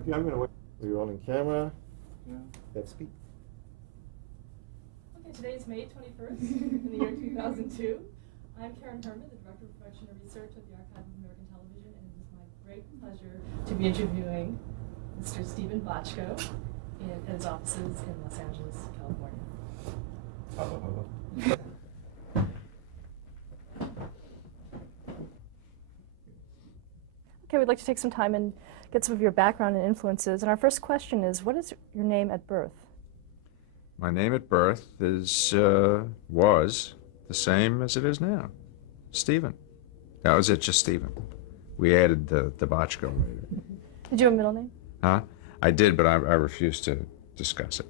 Okay, I'm going to wait. We're rolling camera. Yeah. Let's speak. Okay, today is May 21st in the year 2002. I'm Karen Herman, the Director of Production and Research at the Archive of American Television, and it is my great pleasure to be interviewing Mr. Stephen Bochco at his offices in Los Angeles, California. Hello. Okay, we'd like to take some time and get some of your background and influences. And our first question is, what is your name at birth? My name at birth was the same as it is now, Stephen. That was it, just Stephen. We added the Bochco later. Did you have a middle name? Huh? I did, but I refused to discuss it.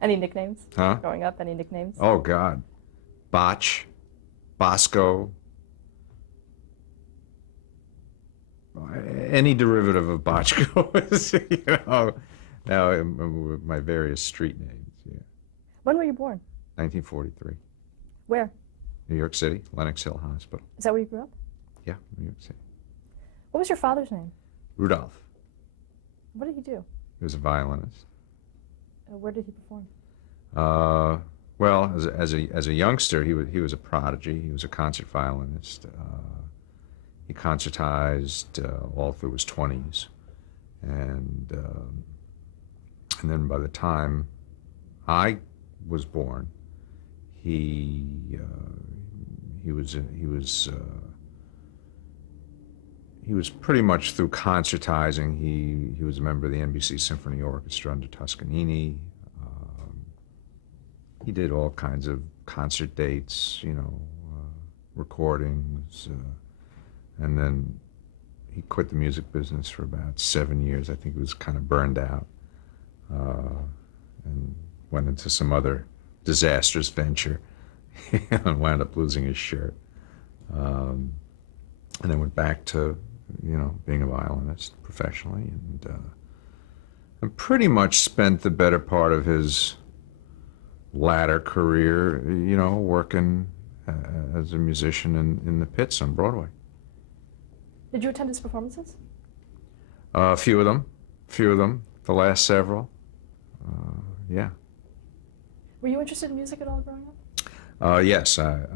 Any nicknames? Huh? Growing up, any nicknames? Oh, God. Botch, Bosco, any derivative of Bochco is, now my various street names, yeah. When were you born? 1943. Where? New York City, Lenox Hill Hospital. Is that where you grew up? Yeah, New York City. What was your father's name? Rudolph. What did he do? He was a violinist. Where did he perform? Well, as a youngster, he was a prodigy. He was a concert violinist. He concertized all through his 20s, and then by the time I was born, he was pretty much through concertizing. He was a member of the NBC Symphony Orchestra under Toscanini. He did all kinds of concert dates, recordings, and then he quit the music business for about 7 years. I think he was kind of burned out, and went into some other disastrous venture and wound up losing his shirt. And then went back to, being a violinist professionally, and pretty much spent the better part of his latter career, working as a musician in the pits on Broadway. Did you attend his performances? A few of them, the last several, yeah. Were you interested in music at all growing up? Yes, I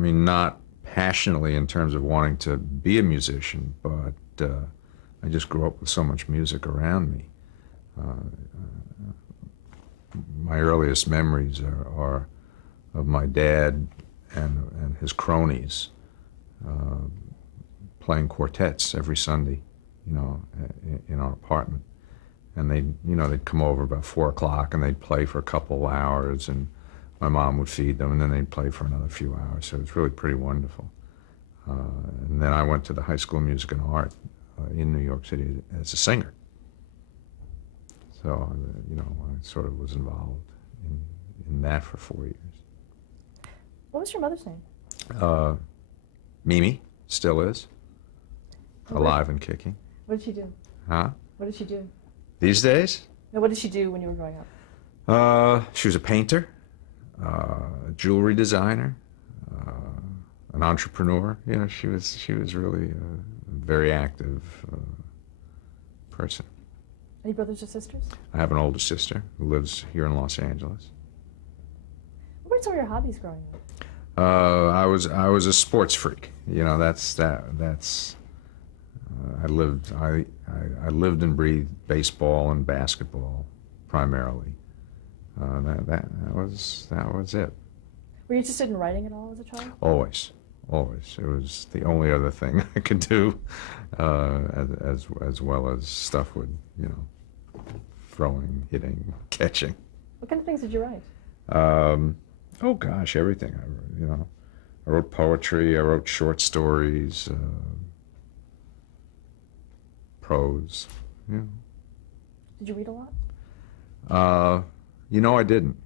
mean, not passionately in terms of wanting to be a musician, but I just grew up with so much music around me. My earliest memories are of my dad and his cronies playing quartets every Sunday, in our apartment. And they'd come over about 4 o'clock and they'd play for a couple hours, and my mom would feed them, and then they'd play for another few hours. So it was really pretty wonderful. And then I went to the High School of Music and Art in New York City as a singer. So, I sort of was involved in that for 4 years. What was your mother's name? Mimi, still is, alive and kicking. What did she do? Huh? What did she do? These days? No, what did she do when you were growing up? She was a painter, a jewelry designer, an entrepreneur. She was really a very active person. Any brothers or sisters? I have an older sister who lives here in Los Angeles. What were some of your hobbies growing up? I was a sports freak. I lived and breathed baseball and basketball primarily. That was it. Were you interested in writing at all as a child? Always. It was the only other thing I could do, as well as stuff with, throwing, hitting, catching. What kind of things did you write? Oh gosh, everything. I wrote poetry. I wrote short stories, prose. Did you read a lot? I didn't.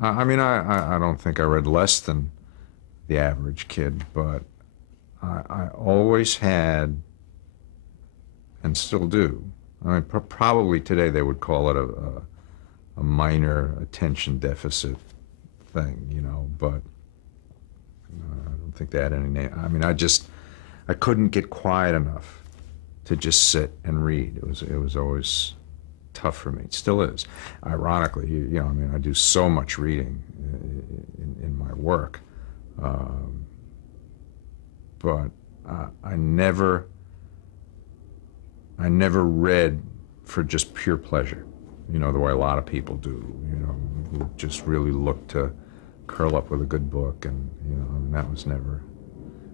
I mean, I don't think I read less than the average kid, but I always had, and still do. I mean, probably today they would call it a minor attention deficit thing, but I don't think they had any name. I mean, I couldn't get quiet enough to just sit and read. It was always tough for me. It still is. Ironically, you know, I mean, I do so much reading in my work, but I never read for just pure pleasure, you know, the way a lot of people do, you know, who just really look to curl up with a good book, and, you know, I mean, that was never,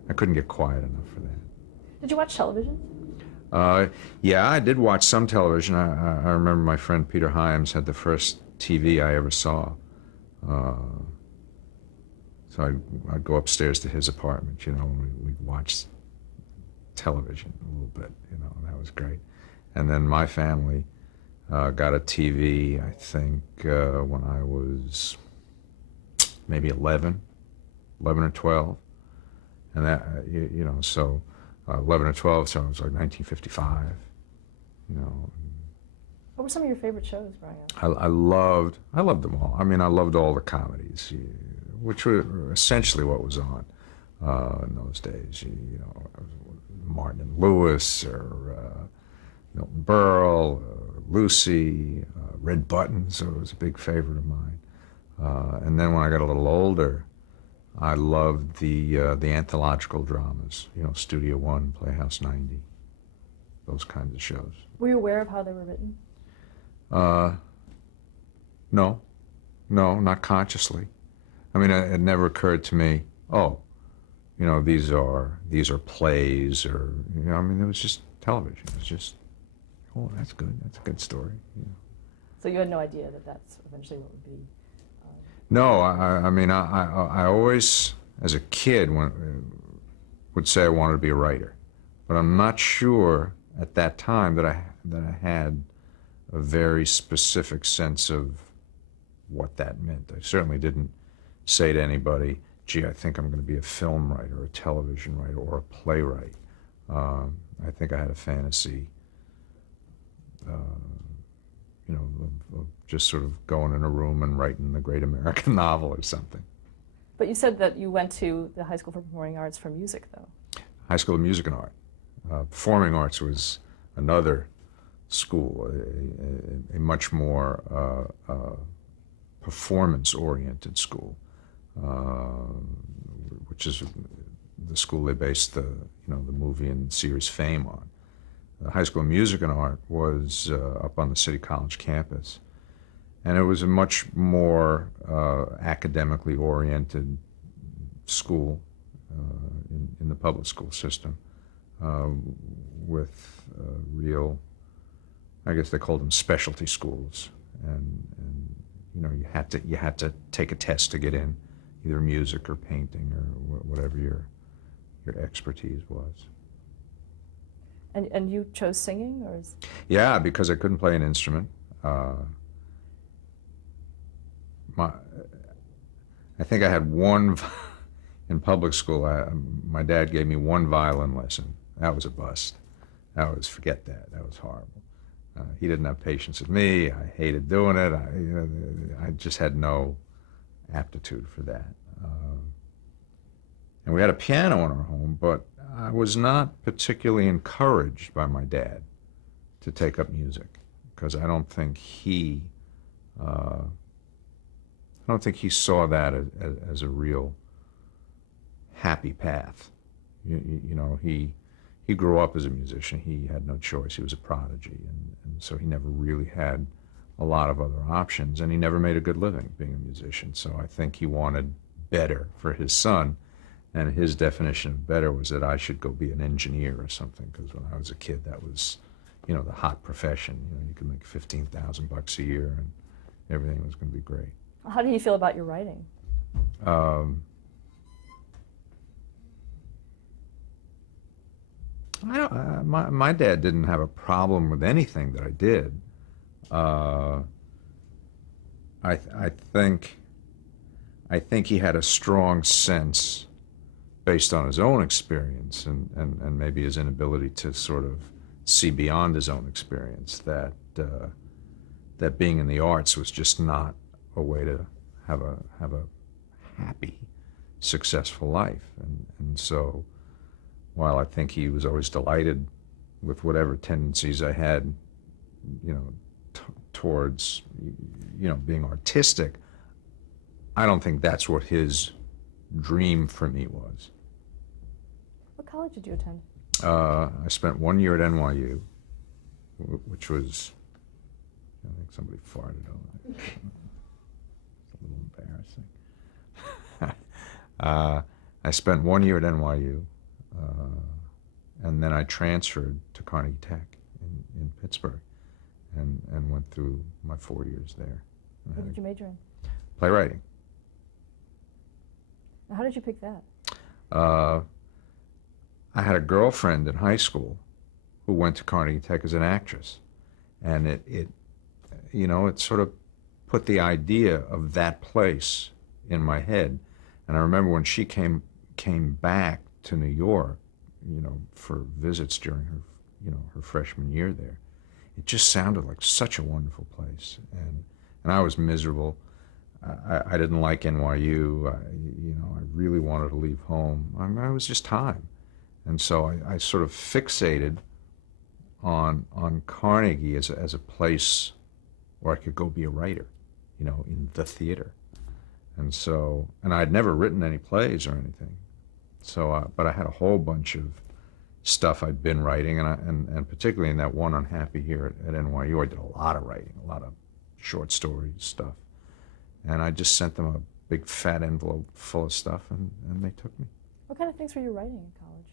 I couldn't get quiet enough for that. Did you watch television? Yeah, I did watch some television. I remember my friend Peter Hyams had the first TV I ever saw. So I'd go upstairs to his apartment, you know, and we'd watch television a little bit, you know, and that was great. And then my family got a TV, I think, when I was maybe 11 or 12. And that, you know, so 11 or 12, so it was like 1955, you know. What were some of your favorite shows growing up? I loved them all. I mean, I loved all the comedies, which were essentially what was on in those days. You know, Martin and Lewis, or Milton Berle, Lucy, Red Buttons. So it was a big favorite of mine. And then when I got a little older, I loved the anthological dramas. You know, Studio One, Playhouse 90, those kinds of shows. Were you aware of how they were written? No, not consciously. I mean, it never occurred to me, oh, you know, these are plays, or, you know, I mean, it was just television. It was just, oh, that's good. That's a good story. You know. So you had no idea that that's eventually what would be. No, I mean, I always, as a kid, would say I wanted to be a writer, but I'm not sure at that time that I had a very specific sense of what that meant. I certainly didn't say to anybody, gee, I think I'm going to be a film writer, or a television writer, or a playwright. I think I had a fantasy, you know, of just sort of going in a room and writing the great American novel or something. But you said that you went to the High School for Performing Arts for music, though. High School of Music and Art. Performing Arts was another school, a much more performance-oriented school, which is the school they based the movie and series Fame on. The High School of Music and Art was up on the City College campus, and it was a much more academically oriented school in the public school system, with real, I guess they called them specialty schools, and you know, you had to take a test to get in, either music or painting or whatever your expertise was. And you chose singing, or is... Yeah, because I couldn't play an instrument. I think I had one in public school. My dad gave me one violin lesson. That was a bust. Forget that. That was horrible. He didn't have patience with me. I hated doing it. I just had no aptitude for that. And we had a piano in our home, but I was not particularly encouraged by my dad to take up music, because I don't think he saw that as a real happy path. You know, he grew up as a musician. He had no choice. He was a prodigy, and so he never really had a lot of other options, and he never made a good living being a musician. So I think he wanted better for his son, and his definition of better was that I should go be an engineer or something, because when I was a kid, that was, you know, the hot profession. You know, you could make $15,000 a year, and everything was going to be great. How do you feel about your writing? My dad didn't have a problem with anything that I did. I think he had a strong sense, based on his own experience and maybe his inability to sort of see beyond his own experience, that that being in the arts was just not a way to have a happy, successful life. And so while I think he was always delighted with whatever tendencies I had, towards, being artistic, I don't think that's what his dream for me was. What college did you attend? I spent 1 year at NYU, which was, I think somebody farted over it. It's a little embarrassing. I spent 1 year at NYU, and then I transferred to Carnegie Tech in Pittsburgh, and went through my 4 years there. What did you major in? Playwriting. Now, how did you pick that? I had a girlfriend in high school who went to Carnegie Tech as an actress, and it sort of put the idea of that place in my head. And I remember when she came back to New York, for visits during her freshman year there, it just sounded like such a wonderful place, and I was miserable. I didn't like NYU. I really wanted to leave home. I mean, it was just time. And so I sort of fixated on Carnegie as a place where I could go be a writer, in the theater. And I'd never written any plays or anything. So, but I had a whole bunch of stuff I'd been writing, and particularly in that one Unhappy here at NYU, I did a lot of writing, a lot of short stories, stuff. And I just sent them a big fat envelope full of stuff, and they took me. What kind of things were you writing in college?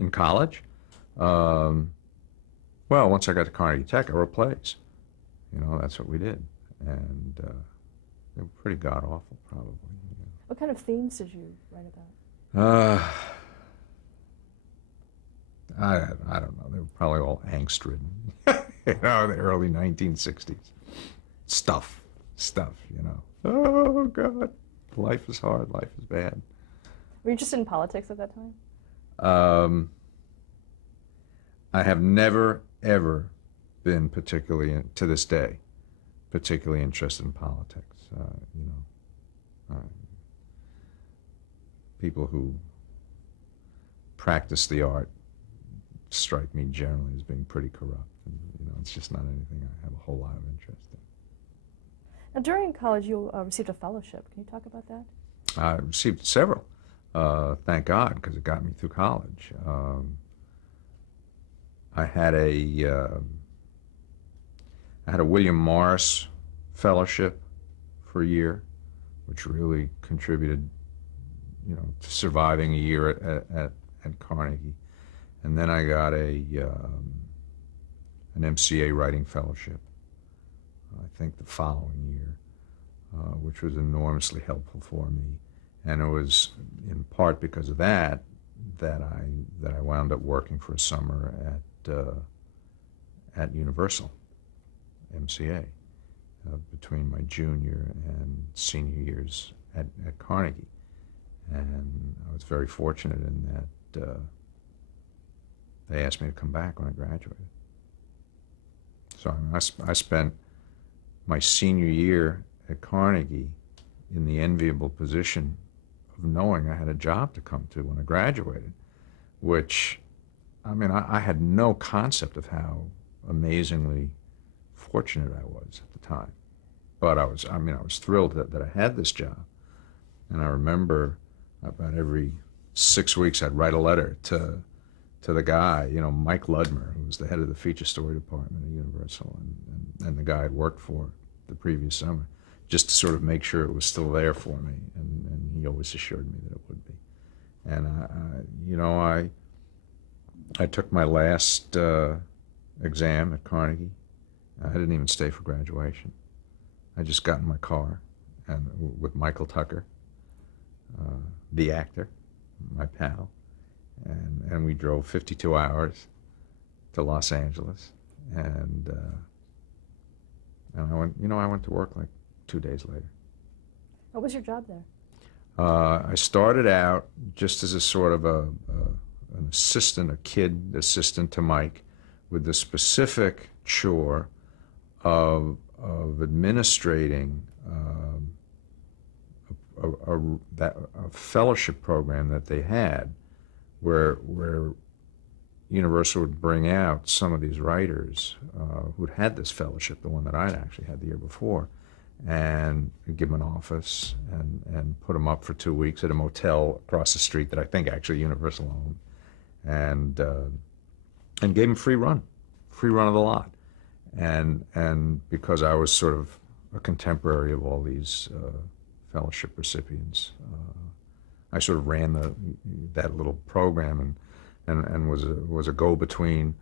In college? Well, once I got to Carnegie Tech, I wrote plays. That's what we did. And they were pretty god-awful, probably. What kind of themes did you write about? I don't know. They were probably all angst-ridden. The early 1960s. Stuff. Oh, God. Life is hard. Life is bad. Were you interested in politics at that time? I have never, ever been to this day, particularly interested in politics. People who practice the art strike me generally as being pretty corrupt. And, it's just not anything I have a whole lot of interest in. Now, during college, you received a fellowship. Can you talk about that? I received several, thank God, because it got me through college. I had a William Morris Fellowship for a year, which really contributed, to surviving a year at Carnegie. And then I got an MCA Writing Fellowship, I think the following year, which was enormously helpful for me. And it was in part because of that I wound up working for a summer at Universal, MCA, between my junior and senior years at Carnegie. And I was very fortunate in that they asked me to come back when I graduated. So I spent my senior year at Carnegie in the enviable position of knowing I had a job to come to when I graduated, which, I had no concept of how amazingly fortunate I was at the time. But I was thrilled that I had this job. And I remember about every 6 weeks I'd write a letter to the guy, Mike Ludmer, who was the head of the feature story department at Universal, and the guy I'd worked for the previous summer, just to sort of make sure it was still there for me. And he always assured me that it would be. And I took my last exam at Carnegie. I didn't even stay for graduation. I just got in my car and with Michael Tucker, the actor, my pal, and we drove 52 hours to Los Angeles, and I went to work like 2 days later. What was your job there? I started out just as a sort of an assistant, a kid assistant to Mike, with the specific chore of administrating a fellowship program that they had, where Universal would bring out some of these writers who'd had this fellowship, the one that I'd actually had the year before, and give them an office and put them up for 2 weeks at a motel across the street that I think actually Universal owned, and gave them free run of the lot. And because I was sort of a contemporary of all these fellowship recipients, I sort of ran that little program and was a go-between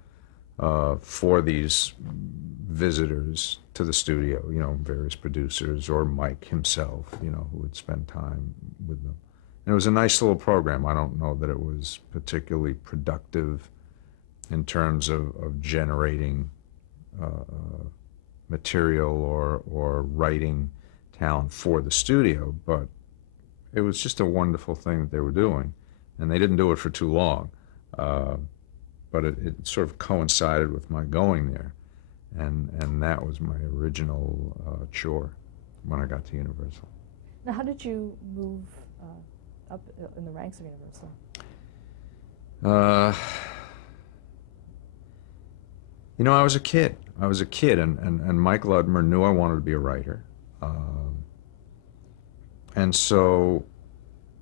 for these visitors to the studio, various producers or Mike himself, who would spend time with them. And it was a nice little program. I don't know that it was particularly productive in terms of generating material or writing talent for the studio, but it was just a wonderful thing that they were doing. And they didn't do it for too long, but it sort of coincided with my going there. And that was my original chore when I got to Universal. Now, how did you move up in the ranks of Universal? I was a kid. And Mike Ludmer knew I wanted to be a writer. And so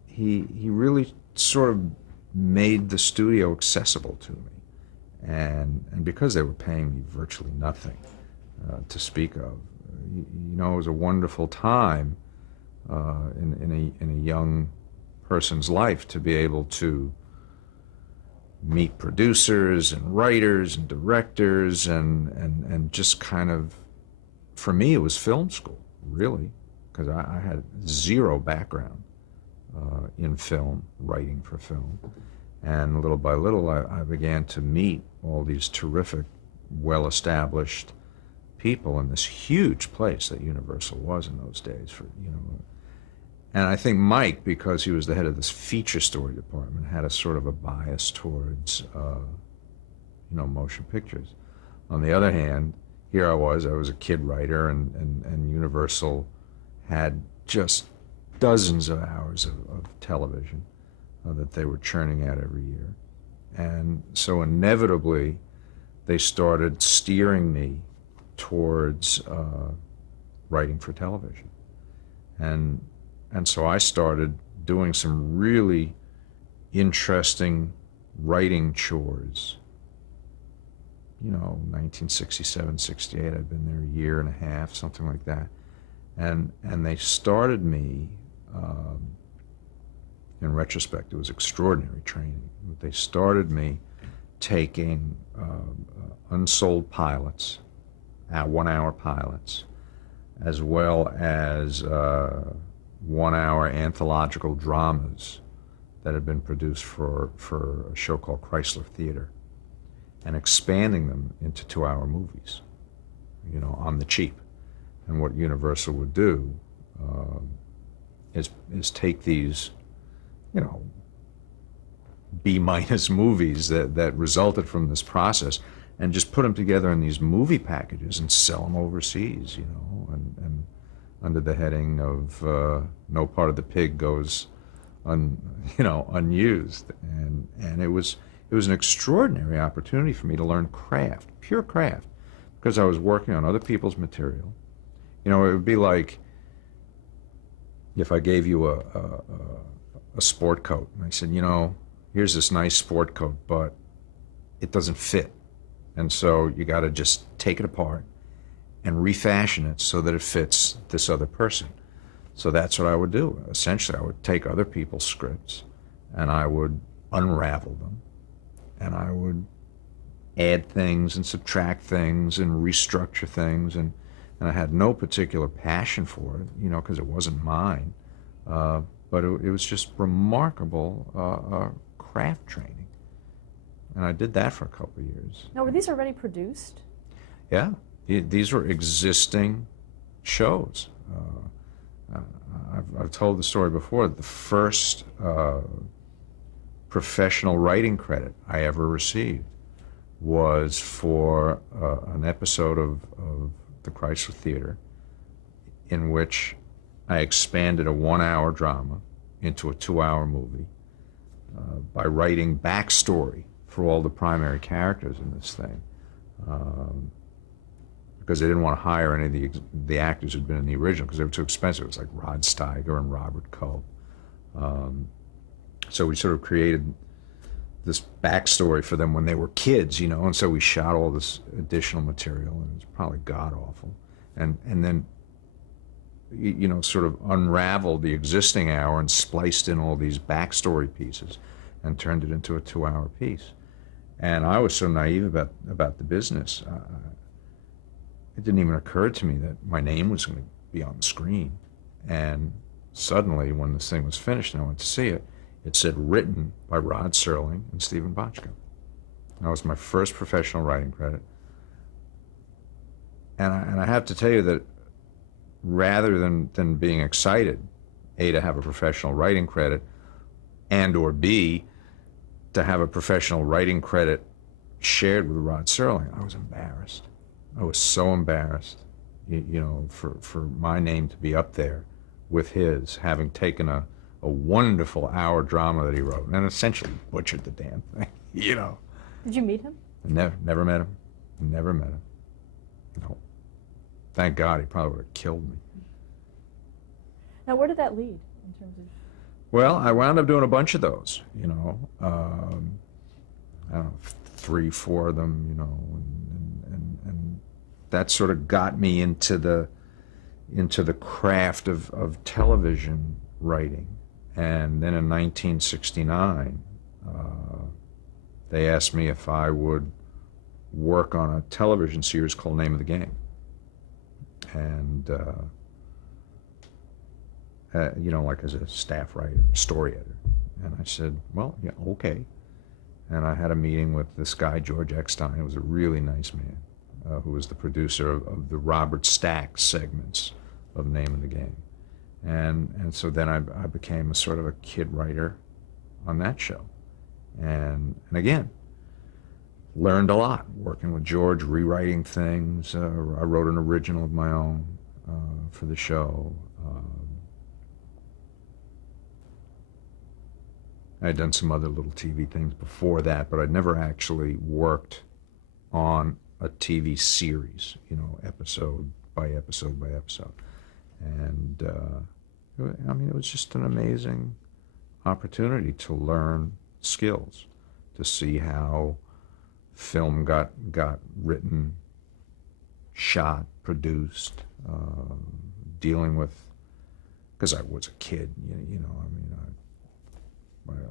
he really sort of made the studio accessible to me. And because they were paying me virtually nothing to speak of, it was a wonderful time in a young person's life to be able to meet producers and writers and directors and just kind of, for me, it was film school, really, because I had zero background in film, writing for film. And little by little, I began to meet all these terrific, well-established people in this huge place that Universal was in those days. And I think Mike, because he was the head of this feature story department, had a sort of a bias towards, motion pictures. On the other hand, here I was a kid writer, and Universal had just dozens of hours of television that they were churning out every year. And so inevitably, they started steering me towards writing for television. And so I started doing some really interesting writing chores. 1967, 68, I'd been there a year and a half, something like that. And they started me, in retrospect, it was extraordinary training. They started me taking unsold pilots, 1-hour pilots, as well as 1-hour anthological dramas that had been produced for a show called Chrysler Theater, and expanding them into 2-hour movies, on the cheap. And what Universal would do is take these, B- movies that resulted from this process and just put them together in these movie packages and sell them overseas, and under the heading of no part of the pig goes unused. And it was an extraordinary opportunity for me to learn craft, pure craft, because I was working on other people's material. It would be like if I gave you a sport coat and I said, here's this nice sport coat, but it doesn't fit. And so you got to just take it apart and refashion it so that it fits this other person. So that's what I would do. Essentially, I would take other people's scripts and I would unravel them, and I would add things and subtract things and restructure things, and I had no particular passion for it, because it wasn't mine. But it was just remarkable craft training. And I did that for a couple of years. Now, were these already produced? Yeah. These were existing shows. I've told the story before. The first professional writing credit I ever received was for an episode of the Chrysler Theater, in which I expanded a 1-hour drama into a 2-hour movie by writing backstory for all the primary characters in this thing, because they didn't want to hire any of the actors who'd been in the original because they were too expensive. It was like Rod Steiger and Robert Coe. So we sort of created this backstory for them when they were kids, you know, and so we shot all this additional material, and it's probably god-awful. And then, you know, sort of unraveled the existing hour and spliced in all these backstory pieces and turned it into a 2-hour piece. And I was so naive about the business. It didn't even occur to me that my name was going to be on the screen. And suddenly, when this thing was finished and I went to see it, it said written by Rod Serling and Stephen Bochco. That was my first professional writing credit. And I have to tell you that rather than being excited, A, to have a professional writing credit, and or B, to have a professional writing credit shared with Rod Serling, I was embarrassed. I was so embarrassed, you know, for my name to be up there with his, having taken a wonderful hour drama that he wrote and essentially butchered the damn thing, you know. Did you meet him? Never met him. Never met him. No. Thank God, he probably would have killed me. Now, where did that lead in terms of? Well, I wound up doing a bunch of those, you know. I don't know, 3, 4 of them, you know, and that sort of got me into the craft of television writing. And then in 1969, they asked me if I would work on a television series called Name of the Game. And, you know, like as a staff writer, story editor. And I said, well, yeah, okay. And I had a meeting with this guy, George Eckstein, who was a really nice man, who was the producer of the Robert Stack segments of Name of the Game. And so then I became a sort of a kid writer on that show. And again, learned a lot working with George, rewriting things. I wrote an original of my own for the show. I had done some other little TV things before that, but I'd never actually worked on a TV series, you know, episode by episode by episode. And I mean, it was just an amazing opportunity to learn skills, to see how film got written, shot, produced, dealing with, because I was a kid, you know, I mean,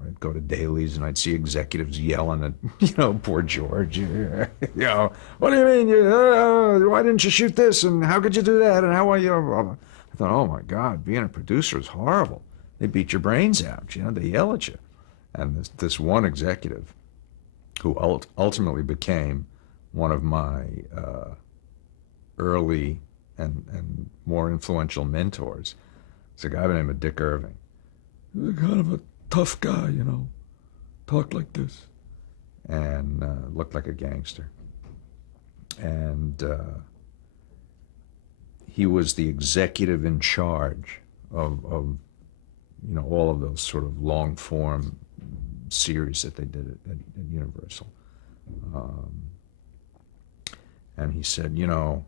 I'd go to dailies and I'd see executives yelling at, you know, poor George, you know, what do you mean, why didn't you shoot this, and how could you do that, and how, you know, I thought, oh my God, being a producer is horrible. They beat your brains out, you know, they yell at you. And this one executive, who ultimately became one of my early and more influential mentors, is a guy by the name of Dick Irving. He was kind of a tough guy, you know, talked like this, and looked like a gangster. And he was the executive in charge of you know, all of those sort of long form series that they did at Universal. And he said, you know,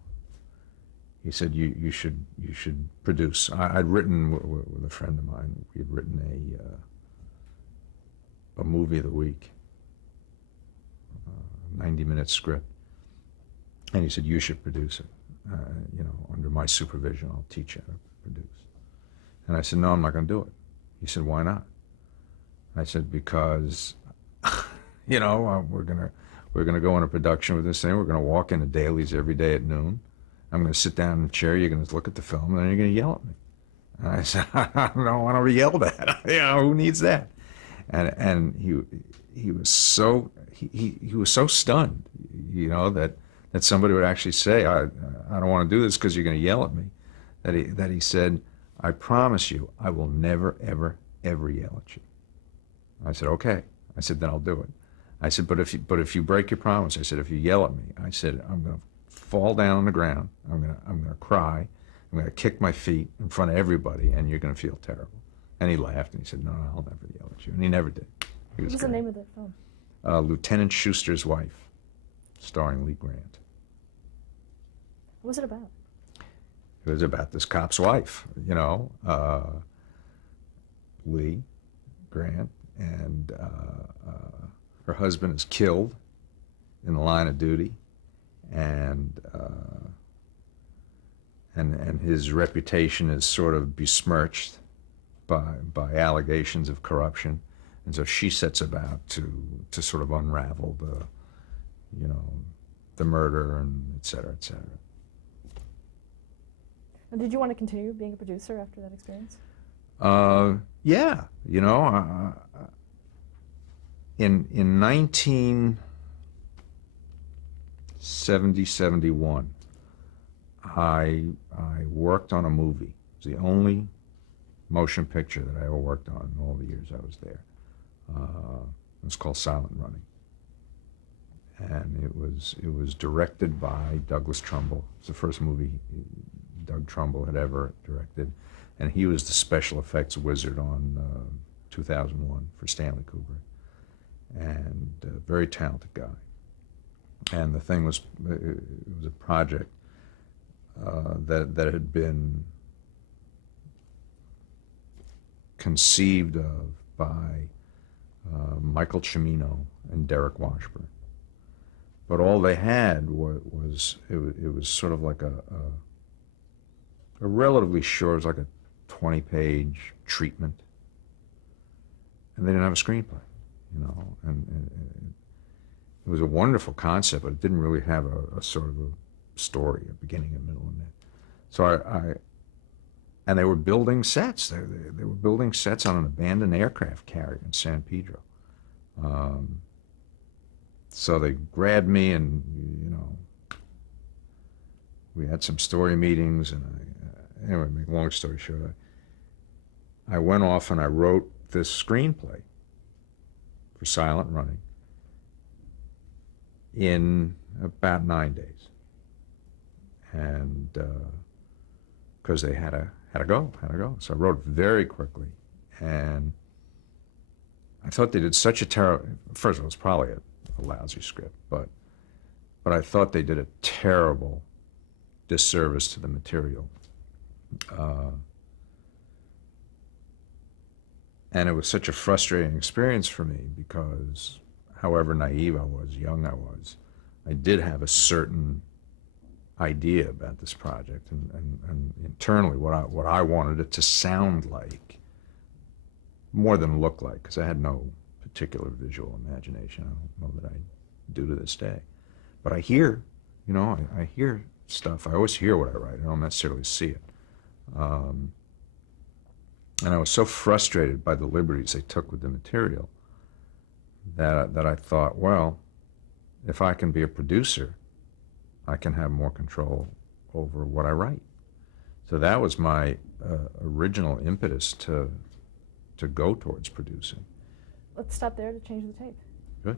he said, you should produce. I'd written with a friend of mine, we had written a movie of the week, 90-minute script. And he said, you should produce it. You know, under my supervision, I'll teach you how to produce. And I said, no, I'm not going to do it. He said, why not? I said, because, you know, we're gonna go into production with this thing. We're gonna walk into dailies every day at noon. I'm gonna sit down in the chair. You're gonna look at the film, and then you're gonna yell at me. And I said, I don't want to be yelled at. You know, who needs that? And he was so stunned, you know, that somebody would actually say, I don't want to do this because you're going to yell at me. That he said, I promise you, I will never, ever, ever yell at you. I said, okay. I said, then I'll do it. I said, but if you break your promise, I said, if you yell at me, I said, I'm going to fall down on the ground. I'm going to cry. I'm going to kick my feet in front of everybody, and you're going to feel terrible. And he laughed, and he said, no, I'll never yell at you. And he never did. What was the name of that film? Lieutenant Schuster's Wife, starring Lee Grant. What was it about? It was about this cop's wife, Lee Grant, and her husband is killed in the line of duty, and his reputation is sort of besmirched by allegations of corruption, and so she sets about to sort of unravel the murder, and et cetera, et cetera. And did you want to continue being a producer after that experience? Yeah, in 1970-71, I worked on a movie. It was the only motion picture that I ever worked on in all the years I was there. It was called Silent Running, and it was directed by Douglas Trumbull. It was the first movie Doug Trumbull had ever directed, and he was the special effects wizard on 2001 for Stanley Kubrick, and a very talented guy. And the thing was, it was a project that had been conceived of by Michael Cimino and Derek Washburn. But all they had was sort of like a relatively short, it was like a 20-page treatment, and they didn't have a screenplay, and it was a wonderful concept, but it didn't really have a sort of a story, a beginning, a middle, and end. So and they were building sets. They were building sets on an abandoned aircraft carrier in San Pedro. So they grabbed me, and we had some story meetings, and anyway, make a long story short, I went off and I wrote this screenplay for Silent Running in about 9 days, and because they had to go. So I wrote it very quickly, and I thought they did such a terrible. First of all, it was probably a lousy script, but I thought they did a terrible disservice to the material. And it was such a frustrating experience for me because, however naive I was, young I was, I did have a certain idea about this project, and internally what I wanted it to sound like more than look like, because I had no particular visual imagination. I don't know that I do to this day. But I hear, I hear stuff. I always hear what I write. I don't necessarily see it. And I was so frustrated by the liberties they took with the material that I thought, well, if I can be a producer, I can have more control over what I write. So that was my original impetus to go towards producing. Let's stop there to change the tape. Good.